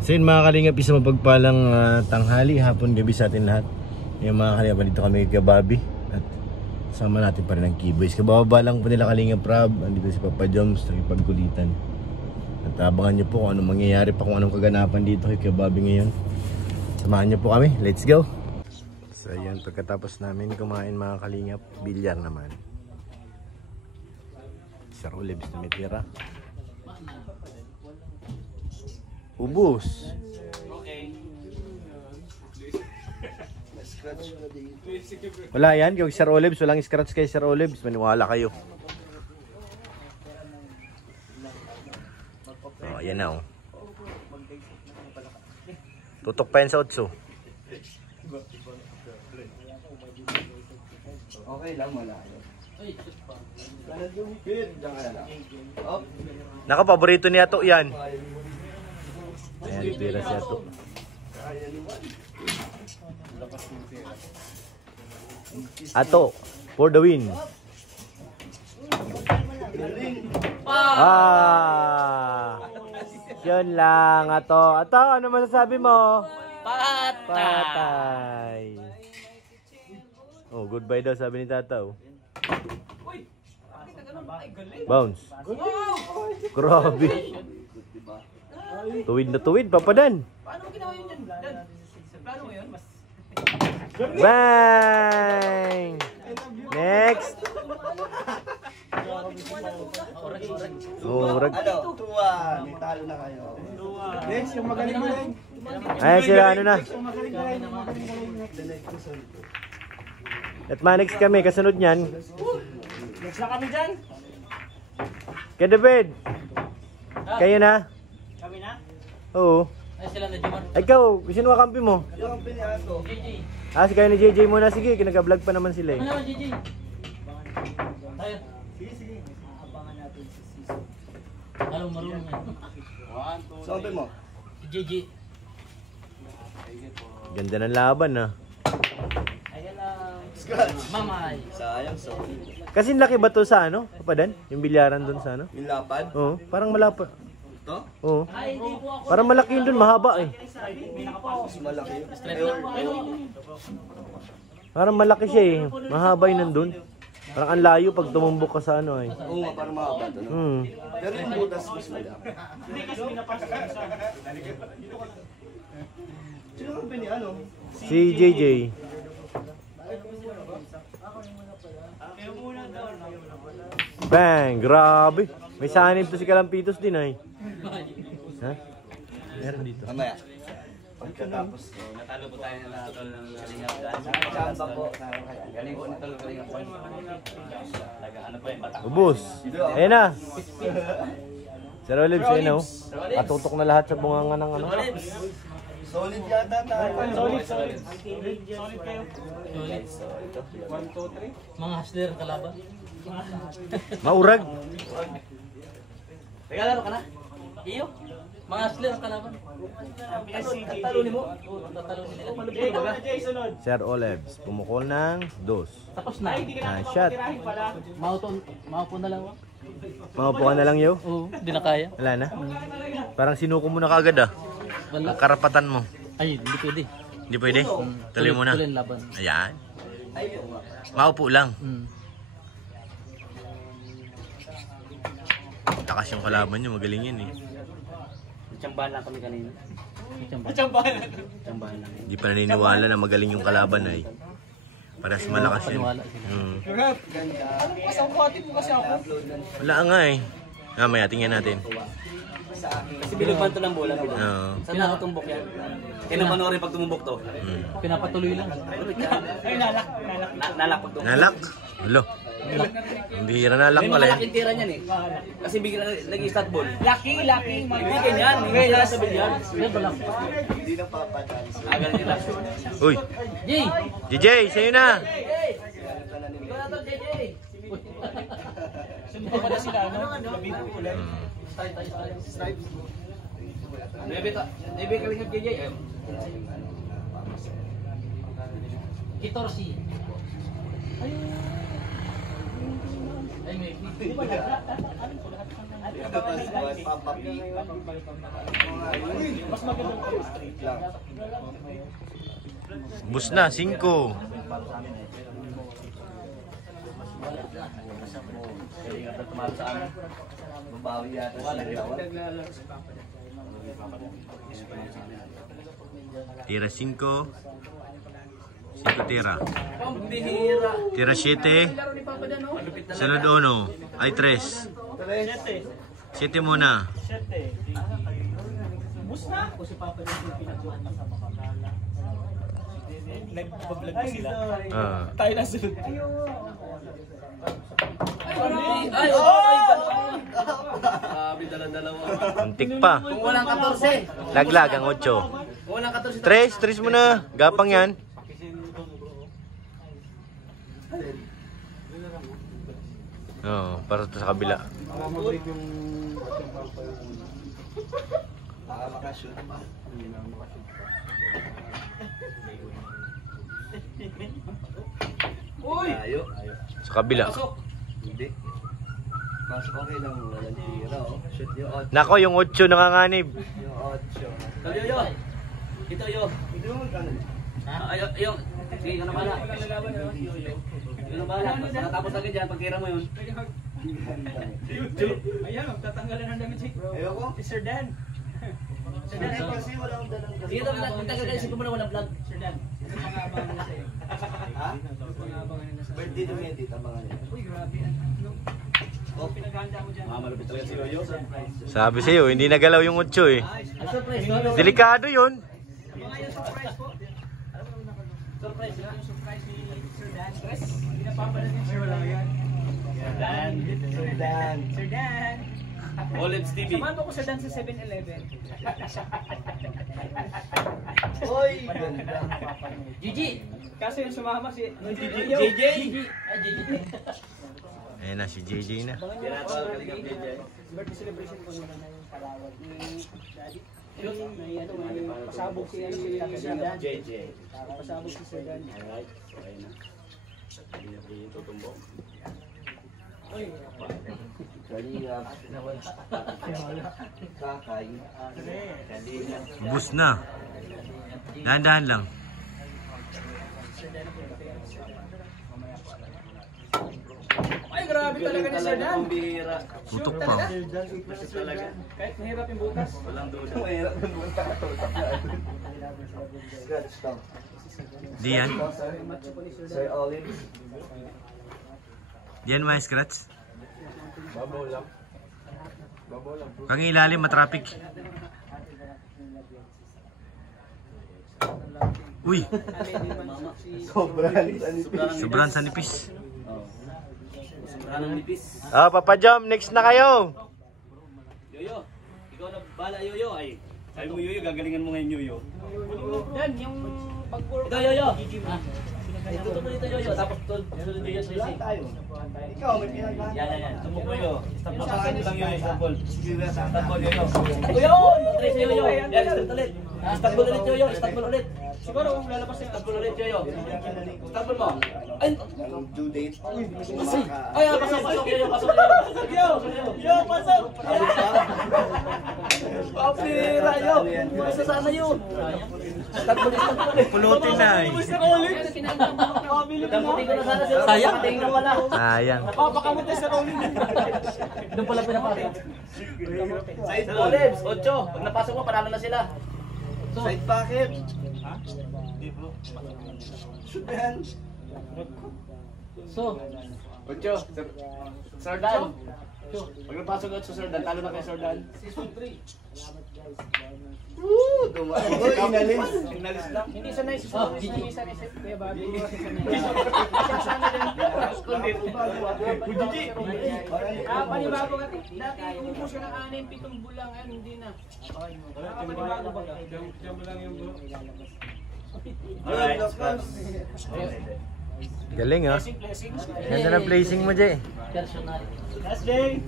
So yun mga kalingap, isang mapagpalang tanghali, hapon, gabi sa atin lahat. Yung mga kalingap, dito kami kay Bobby. At sama natin pa rin ang Keyboys. Kabababa lang po nila Kalingap Rob. Andito si Papa Joms, nagipagkulitan. At abangan nyo po kung anong mangyayari pa, kung anong kaganapan dito kay Bobby ngayon. Samahan nyo po kami, let's go! So yun, pagkatapos namin kumain mga kalingap, bilyar naman. Sir Olibs na may tira. Ubus. Wala yan, yung Sir Olibs, walang scratch kay Sir Olibs, maniwala kayo. Oh, ayan na oh. Tutok pa yan sa otso. Okay lang, malayo. Naka, paborito niya to yan. Ayan, tira siya to. Ato, for the win. Yun lang, Ato. Ato, ano masasabi mo? Patay. Oh, goodbye daw, sabi ni Tataw. Bounce. Grabe. Tuwid na tuwid, Papadan. Paano mo ginawa yun dyan? Plano mo yun? Mas... Bang! Next. Urag. Ano? Tuwa. May talo na kayo. Next, yung magaling mo rin. Ayan sila, ano na. At manix kami, kasunod niyan. Next na kami dyan. Kay David. Kayo na? Kami na? Oo. Ay sila na Jumar. Ikaw, sino kakampi mo? Yung piniato. JJ. Si kayo ni JJ muna. Sige, kinag-vlog pa naman sila eh. Ano naman JJ? Tayo. Sige. Abangan natin si Siso. Alam, marunong yan. So, kampi mo? Si JJ. Ganda ng laban ah. Ayan lang. Scratch. Mamay. Sayang, sorry. Kasi laki ba to sa ano? Papadan? Yung bilyaran dun sa ano? Yung lapad? Oo, parang malapa. Ito? Oo. Ay, hindi po ako. Parang malaki yun dun, mahaba eh. Mas malaki. Parang malaki siya eh. Mahaba yun nandun. Parang ang layo pag tumumbok ka sa ano eh. Oo nga, parang mahaba ito. No? Pero yung butas mas malaki. Sino kampi ni ano? Si JJ. Bang! Grabe! May sanib to si Kalampitos din ay. Ha? Meron dito. Mamaya. Pagkatapos ko, natalo po tayo na tol ng Kalingap dance. Chamba po. Galing po ni tol Kalingap. Ano pa yung batak? Ubus! Ayan na! Sir Olives, ayun na oh. Patutok na lahat sa bunganga ng ano. Solid yata tayo. Solid kayo. Solid. 1, 2, 3. Mga hustler kalaban. Maurag! Teka, laro ka na? Iyo? Mga hustler ang kalaban. Tatalunin mo? Tatalunin nila. Sir Olives, pumukol ng 2. Tapos na. Nice shot. Maupo na lang. Maupo ka na lang yo. Oo, hindi na kaya. Wala na. Parang sinuko mo na kagad ah. Wala. Ang karapatan mo. Ay, hindi pwede. Hindi pwede? Tuloy mo na. Tuloy ang laban. Ayan. Maupo lang. Takas yung kalaban nyo, magaling yan eh. Tsambahan lang kami kanina. Tsambahan lang. Hindi pa naniniwala na magaling yung kalaban ay. Parehas malakas yan. Paniwala sila. Wala nga eh. Mamaya, tingnan natin. Kasi bilog man ito ng bola. Oo. Saan nakatumbok yan? Kaya naman rin pag tumumbok to. Pinapatuloy lang. Ay, nalak pag tumumbok. Nalak? Hello. Ang bihira nalak May pala mga yan. laking tira niyan eh. Kasi bigla nag-i-stat ball. Laki. Hindi ganyan. Hindi ganyan sa bilyan. Hindi na papadaan. Agal nila. Uy! Jay! JJ, sa'yo na! Sundo pa na sila, ano? Labibo ulit. Snipes. Nebe Kalingap JJ. 14. Mas magandang straight lang. Bus na, 5. Kalingap na tumalo sa amin. Babawi yata sila. Tira 5. 5 tira. Pambihira. Tira 7. Laro ni Papa Dan, oh. Sunod 1. Ay 3. 7 muna. Bus na. Ako si Papa Dan yung pinag-joke na sa makakala. Nag-vlog pa sila. Tayo na sunod. Ay, grabe, dala-dalawa. Untik pa. Kung walang 14. Laglag ang 8. Kung walang 14. 3 muna. Gapang yan. Oo, para sa kabila. Uy! Ayo. Sa kabila. Hindi. Mas okay lang walang tira, oh. Shoot yung 8. Nako, yung 8 nanganganib. Yung 8. Yo, yo. Ito, yo. Hindi mo magkano. Ayo, yung. Sige, ka na bala. Yun na bala. Nakatapos agad dyan, pagkira mo yun. Ayan, tatanggalan ng damit si Ayoko. Sir Dan. Sir Dan, Kasi wala akong dalang kasi. sige, tagal-isip mo na walang vlog. Sir Dan. Ha? Birthday to Medi, tabangan niya. Uy, grabe. Anong pinaghanda mo dyan? Malupit talaga si Yoyo. Sabi sa'yo, hindi nagalaw yung 8 eh. Surprise, no? Delikado yun. Mga yung surprise po. Surprise, yung surprise ni Sir Dan. Chris, pinapapalan ni Sir Dan. Sir Dan. Sir Dan. Sir Dan. Olives TV. Samahan mo ko Sir Dan sa 7-Eleven. Oy! Ganda. Gigi! Kaso yung sumama si JJ. Ay, Gigi. Ayan na, si JJ na. Tinatawag ka ng JJ. Birthday celebration ko muna na yung palawag ni Daddy. May ano, may pasabog si Sir Dan. JJ. Pasabog si Sir Dan. Alright. Okay na. Hindi na po yung tutumbok. Uy, Kalingap. Kakay. Kalingap. Bus na. Dahan-dahan lang. ay grabe talaga ni Sir Dan. Pambira. Tutok pa. Kasi talaga. Kahit mahirap yung butas. Walang duda. Mahirap ng bunta. Scratch lang. Di yan. Sir Olives. Di yan may scratch. Babaw lang. Babaw lang. Pang ilalim, matraffic. Uy, sobrang sa nipis. Sobrang nipis. Ah, Papa Jom, next na kayo. Yoyo, ikaw na bala Yoyo ay. Sabi mo Yoyo, gagalingan mo ngayon Yoyo. Dan, yung pag-work. Ito Yoyo. Itutok mo dito Yoyo, tapos sunod Yoyo tracing. Ikaw may pinagawa. Yan. Tumbok mo Yoyo. Stop mo sa akin lang Yoyo, stop ball. Stop ball Yoyo. Yun! Trace Yoyo. Yan, stop ulit. Stop ball ulit Yoyo, stop ball ulit. Siguro kung lalabas yung Stop ball ulit Yoyo. Stop ball mo. Ay! Due date. Ay, pasok Yoyo, pasok Yoyo. Yo, pasok! Papira Yo! Masa sana yun? Stop ball ulit. Pulutin na eh. Sayang, tingin na wala. Sayang. Papakamutin sa rolling. Doon pala pinapasok. Side Olives, 8. Pag napasok mo, panalo na sila. Side packet. Ha? Hindi bro. Shoot yan. So, 8. Sir Dan. Pag napasok ka sa Sir Dan, talo na kay Sir Dan. season 3. Dumaan. Inalis lang. Hindi sanay si Sir. Hindi sanay si Kuya Bobby. Panibago ka. Dati umubos ka ng 6-7 bulang. Hindi na. Panibago ba ka? Diyan mo lang yung bro. Alright. Galing ah. Blessing. Ganda na placing mo, Jay. Personal. Last day.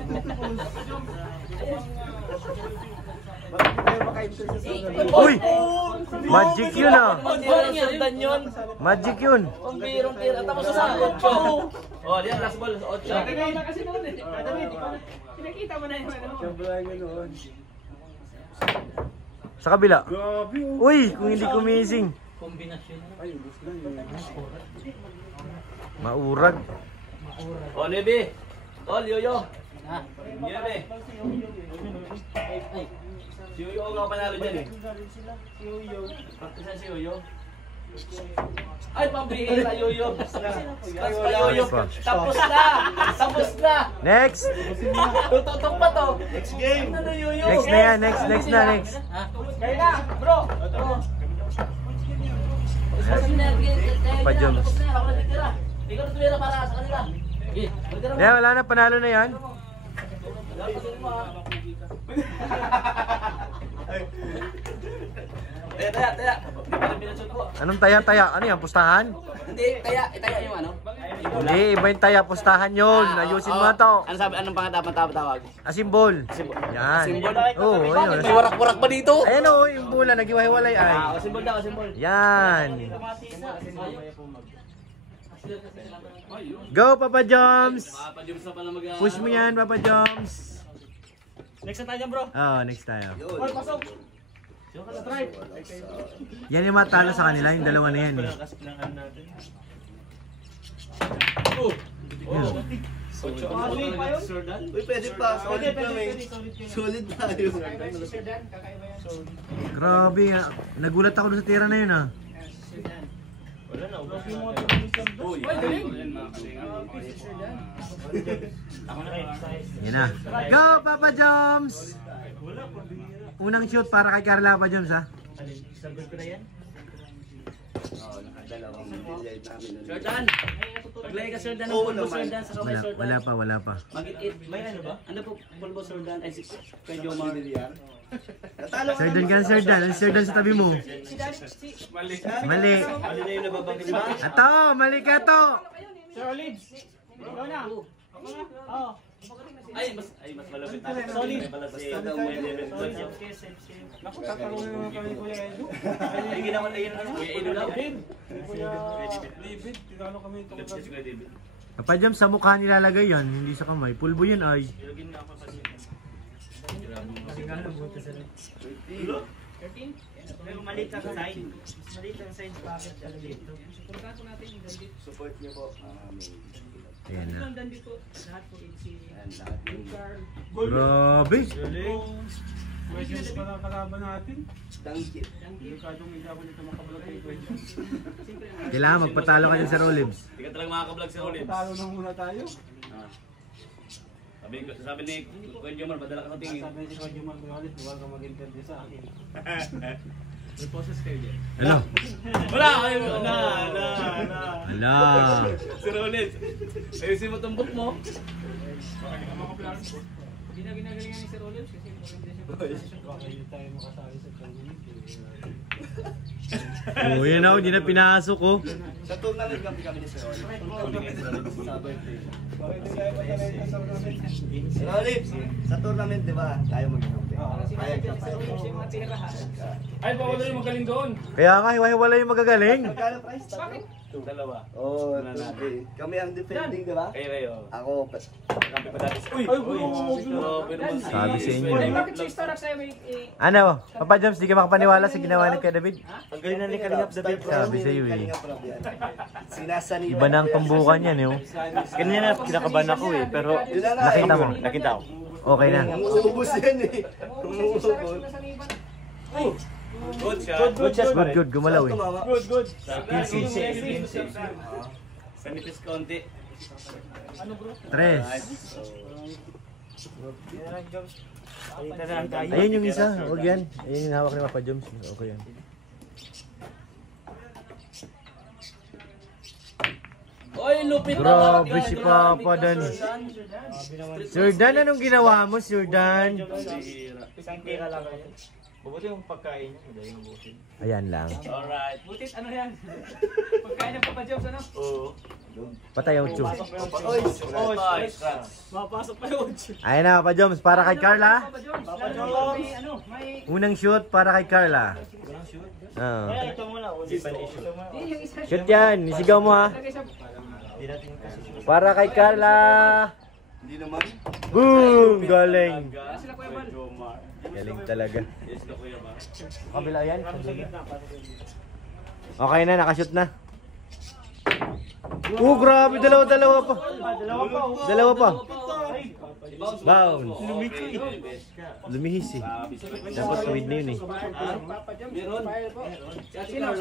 Uy! Magic yun ah. Sir Dan yun. Magic yun. Ang birong tira. Tapos sa 8. Oh, diyan, last ball. 8. Ikaw na kasi noon eh. David, pinakita mo na yung ano. Sa kabila. Uy, kung hindi kumising. Kombinasyon. Maurag. Oh, Nebe. Tol, Yoyo. Nebe. Si Yoyo nga panalo dyan eh. Praktisan si Yoyo. Ay, pambihira, Yoyo. Yoyo. Tapos na. Tapos na. Next. Tututok pa to. Next game. Ano, Yoyo? Next na yan. Next na. Next. Kaya na, bro. Pa Joms. Ako na titira. Ikaw na tumira para sa kanila. Sige, magtira mo. Kaya wala na. Panalo na yan. Taya. Anong taya-taya? Ano yan? Pustahan? Hindi, taya yung ano. Hindi. Iba yung taya. Pustahan yun. Ayusin mo to. Ano sabi, anong tawag? Asimbol. Yan. Simbol? Oo. Ayun. May warak-warak ba dito? Ayan o. Yung bola. Naghiwa-hiwalay ay. Simbol daw, simbol. Yan. Go, Papa Joms! Papadyums na pala mag- Push mo yan, Papa Joms! Next na tayo dyan, bro. Oo, next tayo. Paul, pasok. Stripe. Yan yung matalo sa kanila, yung dalawa na yan eh. Solid pa yun? Uy, pwede pa. Solid kami. Solid tayo. Sir Dan, kakaiba yan. Grabe, nagulat ako dun sa tira na yun ah. Uy, galing. Yan na. Go, Papa Joms! Unang shoot para kay Carla, Papa Joms ha. Sir Dan! Paglagay ka, Sir Dan, ng Oo pulbo, naman. Sir Dan, sa kamay, Sir Dan. Wala pa. Mag-it, may ano ba? Ano po, pulbo, Sir Dan? Ay, kay Jomar. Natalo ka Sir Dan ka, Sir Dan. Sir Dan sa tabi mo. Si Daddy, si... Mali. Mali na yung nababanggit ba? Ato, mali ka to. Sir Olives. Ikaw na. Oo. Ay, mas malapit na. Solid. May pala si Edwin. Naku, tatanungin naman kami Kuya Edu. Ay, ginawa na yun. Kuya Edu daw. Kuya David, tinalo kami ito. Si Kuya David. Papa Joms, sa mukha nilalagay yan, hindi sa kamay. Pulbo yun ay. 13? Pero maliit ang side. Maliit ang side packet talaga dito. Supportan ko natin yung dandit. Support niyo po. Ayan na. Ang dandit ko, lahat po si Carl. Grabe. Questions para kalaban natin. Tangkit. Delikadong hindi ako nito makabalot kay questions. Kailangan magpatalo ka dyan sa Olives. Hindi ka talagang makakablog si Olives. Talo na muna tayo. Sabi ni Kuya Jomar, padala ka sa tingin. Sabi ni si Kuya Jomar Morales, huwag ka mag-interview sa akin. May process kayo dyan. Ano? Wala! Na. Ala. Sir Olives, ayusin mo itong book mo. Hindi na ginagalingan ni Sir Olives kasi hindi siya Baka hindi tayo makasali sa tournament. Oh, yan ako, hindi na pinasok oh. Sa tournament kami ni Sir Olive. Sa birthday. Sir Olive, sa tournament di ba tayo mag-inompe? Kaya ka tayo. yung mga tirahan. Ay, bawal na yung magaling doon. Kaya nga, hiwa-hiwala yung magagaling. Magkano price? Bakit? Dalawa. Oo, kami ang defending di ba? Kayo. Ako, Kampi pa dati. Uy! Sabi sa inyo. Ay, bakit si Storax sa'yo may... Ano? Papa Joms, di ka makapaniwala sa ginawa ni Kuya David? ang galing na ni Kalingap David. Sabi sa'yo eh. Sinasaniban. Iba na ang pambukan yan eh. Oh. Kanina kinakabahan ako eh, pero Nakita mo? nakita ko. Okay na. Umuubos yan eh. Si Storax yung nasa liban. Good shot. Good chest pa rin. Good, gumalaw eh. Good. Sanipis konti. Tres. Kita na lang tayo. Ayun yung isa. Huwag yan. Ayun yung hawak ni Papa Joms. Okay yan. Oy, lupit na. Grabe si Papa Dan. Sir Dan, anong ginawa mo, Sir Dan? Isang tira lang kayo. Mabuti yung pagkain niya, hindi yung butin. Ayan lang. Alright. Butit, ano yan? Pagkain ng Papa Jobs, ano? Oo. Patay ang chu. Oy, scratch. Mapasok pa yun. Ayun na, Papa Joms. Para kay Carla. Papa Jobs. May ano, may... Unang shoot para kay Carla. Oo. Kaya ito muna, hindi pa na-issue. Yung isa Shoot yan. Isigaw mo ha. Lagay sa... Para kay Carla. Hindi naman. Boom! Galing. Sila Kuya Bal. Galing talaga. Yes, na Kuya Bal. Kabila yan. Okay na, nakashoot na. Grabe, dalawa pa. Dalawa pa. Bounce. Lumihis eh. Dapat tuwid na yun eh. Meron. Sino?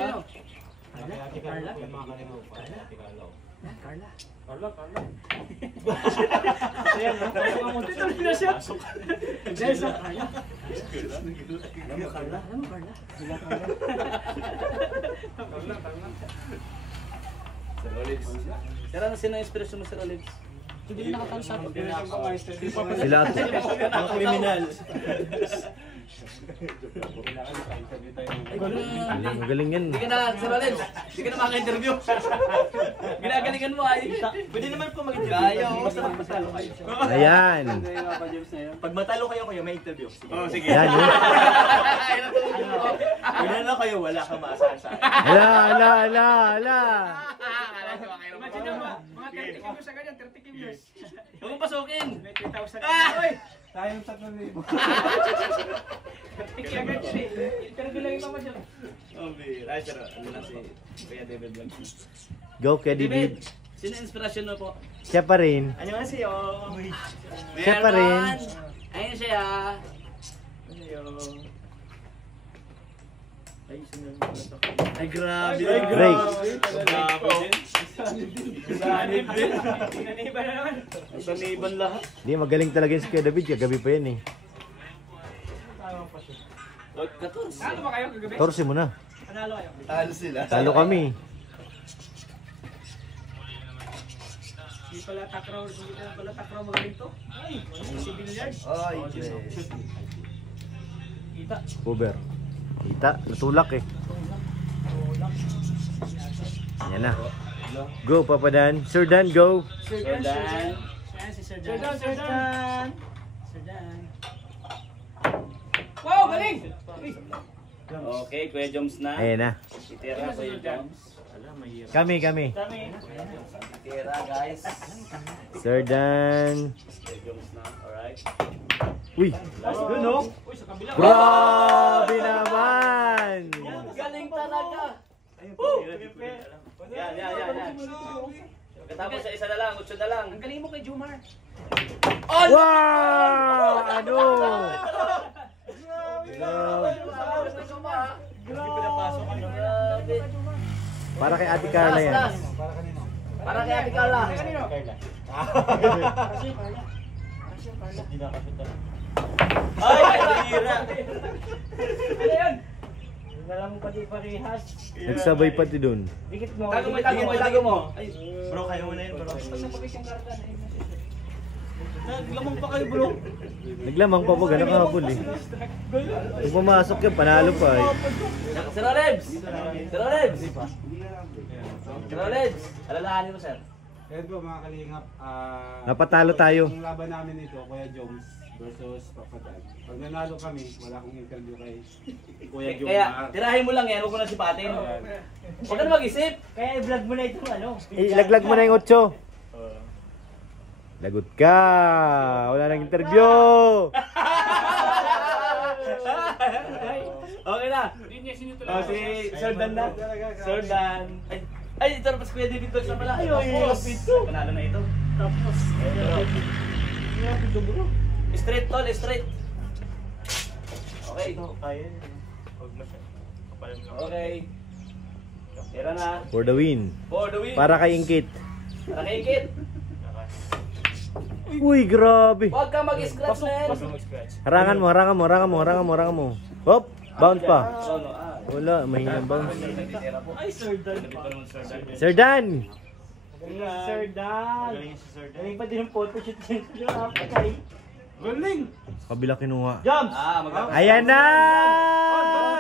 Sir Olives. Sir, ano sino ang inspirasyon mo, Sir Olives? Hindi na nakatalo sa akin. Sila ito. Ang kriminal. Galing yan. Hindi ka na, Sir Olives. Hindi ka na maka-interview. Ginagalingan mo ay. Pwede naman po mag-interview. Kaya, basta magpatalo kayo. Ayan. Pag matalo kayo kuya, may interview. Oh, sige. Yan yun. Pag nanalo kayo, wala kang maasahan sa akin. Ala. Imagine mo, mga 30 kilos sa ganyan, 30 kilos. Huwag mong pasukin. May 3,000. Ay! Tayong 3,000. Kaya ganyan eh. Interview lang yung mama dyan. Ay, sir. Ano lang si Kuya David Vlog. Go, Keddy David, Bib. sino ang inspirasyon mo po? Siya pa rin. Ano nga siyo? Siya pa rin. Ayun siya. Ay, grabe. Break. Inaniba na naman. Saniban lahat. Hindi, magaling talaga yun si Kuya David. Kagabi pa yan eh. 14. Ano ba kayo kagabi? Torse mo na. Panalo kayo. Talo sila. Talo kami. Hindi pala takraw. Hindi pala takraw magaling to. Ay, 7 yards. Ay, Kita. Cover. Kita, natulak eh. Yan na. Go, Papa Dan. Sir Dan, go. Sir Dan. Ayan si Sir Dan. Sir Dan. Wow, galing! Okay, Kuya Joms na. Ayan na. Itira, Kuya Joms. Kami. Itira, guys. Sir Dan. Kuya Joms na. Alright. Uy! Doon no? Uy, sa kabila. Grabe naman! Galing talaga. Yan. Katapos sa isa na lang, 8 na lang. Ang galing mo kay Jumar. Wow! Ano? Grabe. Para kay Ate Carla yan. Para kay Ate Carla. Kanino? Ay, tira. Ano yan? Nagsabay pati dun. Tago mo. Ay, Bro, kayo muna yun, bro. naglamang pa kayo, bro. Naglamang pa po, ganun kahapon eh. Kung pumasok yun, panalo pa eh. Sir Olebs! Sir Olebs! Sir Olebs! Alalahanin mo, sir. Kaya po mga kalingap, Napatalo tayo. Ang laban namin ito, Kuya Joms versus Papa Dan. Pag nanalo kami, wala akong interview kay Kuya Jomar. Kaya, tirahin mo lang yan, huwag mo na sipatin. Huwag ka na mag-isip. Kaya i-vlog mo na ito, ano? Ilaglag mo na yung 8. Lagot ka! Wala nang interview! Okay na. Hindi niya sinutuloy. Oh, si Sir Dan na. Sir Dan. Ay, ito na pa si Kuya David Vlog sa pala. Ay, panalo na ito. Tapos. Straight tol, straight. Okay. Kaya yun. Huwag masyadong. Kapalan mo. Okay. Tira na. For the win. For the win. Para kay Ingkit. Para kay Kit. Uy, grabe! Huwag ka mag-scratch na yan. Harangan mo. Hop! Bounce pa. Oh, no, ah. Wala, mahinang bounce. Ay, Sir Dan. Nabito naman Sir Dan. Sir Dan! Sir Dan. Galing si Sir Dan. Galing pa din ang photo shoot niya. Patay. Galing! Kabila kinuha. Jumps! Ayan na!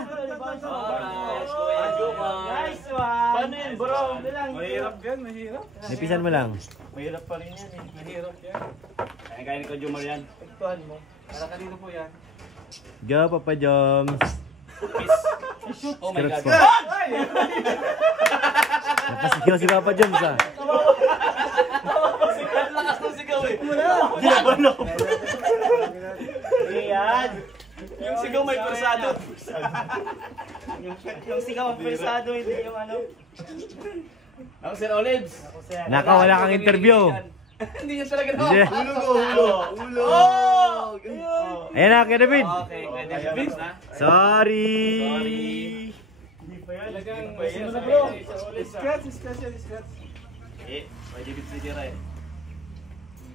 Alright, Kuya Jomar. Nice one! Paano yun, bro? Mahirap yan, mahirap. Nipisan mo lang. Mahirap pa rin yan eh. Mahirap yan. Kaya ni Kuya Jomar yan. Pagtuhan mo. Para kanino po yan? Go, Papa Joms. Oh my God. Napasigaw si Papa Joms ah. Ginabalo. Iyan! Yung sigaw may persado. Yung sigaw ang persado, hindi yung ano. Ako, Sir Olives. Naka, wala kang interview. Hindi niya talaga Hindi. Ulo. Ayan na, Kuya David. Okay, pwede David na. Sorry. Talagang Sino na, bro? bro? Scratch. Eh, may David si Dira eh.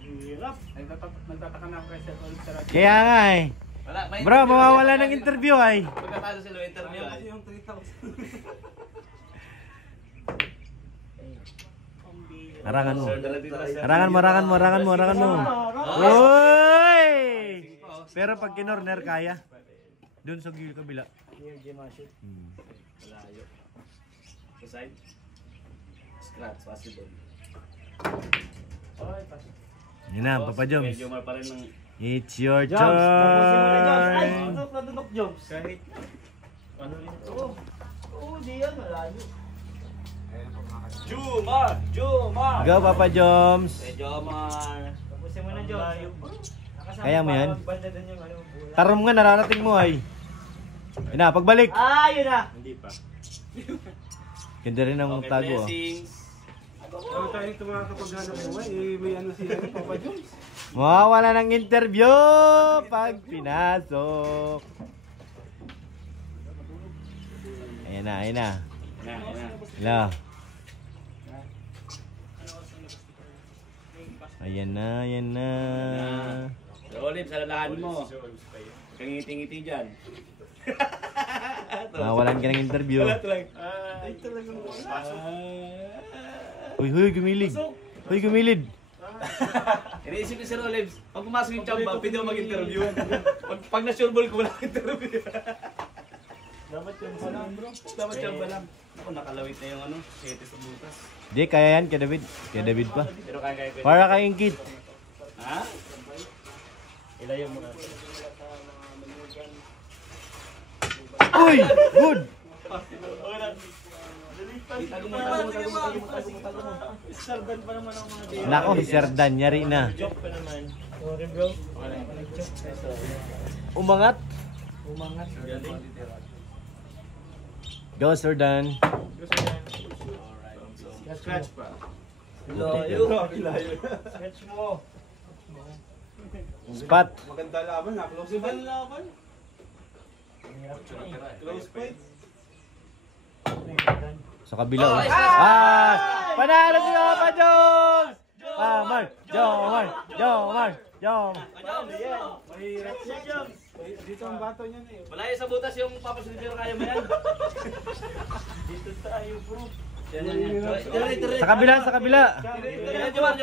Hirap. Nagtataka na ako kay Sir Olive talaga. Kaya nga eh. Wala, may Bro, interview mawawala na ng interview ay. Pagkatalo sila may interview Kasi ay. yung 3,000. Harangan mo. Sir, dala dito na, sir. Harangan mo. Uy! Pero pag kinorner kaya. Doon sa gilid kabila. Malayo. Sa side. Scratch, possible. Yun na, Papa Joms. Medyo mal pa rin ng... It's your Jobs! Tapusin mo na, Jobs! Ay! turn. Nadunok, Jobs! Kahit... Ano rin ito? Oo, di yan. Malayo. Jumar! Go, Papa Joms. Jomar! Tapusin mo na, Jobs. Kaya mo yan? Banda doon yung ano, bulan. Tarom nga, nararating mo ay. Yun na, pagbalik. Ah, yun na! Hindi pa. Ganda rin ang Okay, tago. blessings. Ano tayo ito makakapaghanap buhay? Eh, may ano si Papa Jones. Mawawala ng interview pag pinasok. Ayan na. Na. Hello. Ayan na. Sir Olive, sa lalahan mo. Kang ngiti-ngiti dyan. Mawalan ka ng interview. Uy, gumilid. Iniisip ni Sir Olive, pag pumasok yung chamba, pwede mo mag-interview. Pag na-sure ball ko, wala akong interview. Dapat yung sana, bro. Dapat chamba lang. Ako, nakalawit na yung ano, 7 sa butas. Di, kaya yan, kay David. Kay David pa. Pero kaya pwede. Para kay Ingkit. Ha? Ilayo mo na. Uy! Good! Tago mo. Sardan pa naman ang mga day. Nako, si Sir Dan, nyari na. Joke pa naman. Sorry, bro. Umangat. Umangat. Go, Sir Dan. Scratch pa. Sketch mo. Spot. Maganda laban ha. Close fight. Close fight. Sa kabila. Ah! Panalo si Papa Jones! Jomar! Mahirap siya, Jones. Dito ang bato niyan eh. Malayo sa butas yung papasunod pero kaya mo yan. Dito tayo, bro. Yan. Sa kabila. Jomar.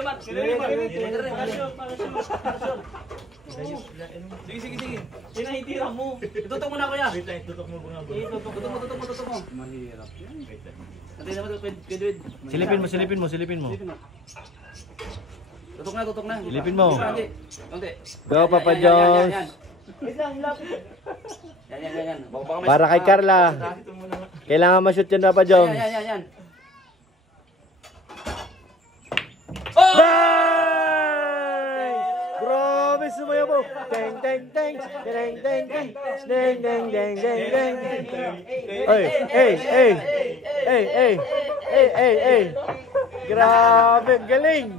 Sige. Pinahitira mo. Itutok mo na kuya. Wait lang, tutok mo nga, bro. Tutok mo. Mahirap yan. Ate naman ito, Edwin. Silipin mo. Tutok na. Silipin mo. Konti. Go, Papa Jones. Wait lang, lapit. Yan. Baka may- Para kay Carla. Dito muna nga. Kailangan ma-shoot yan, Papa Jones. Yan. Bang! Grabe, sumayaw mo. Teng. Hey. Grabe, galing.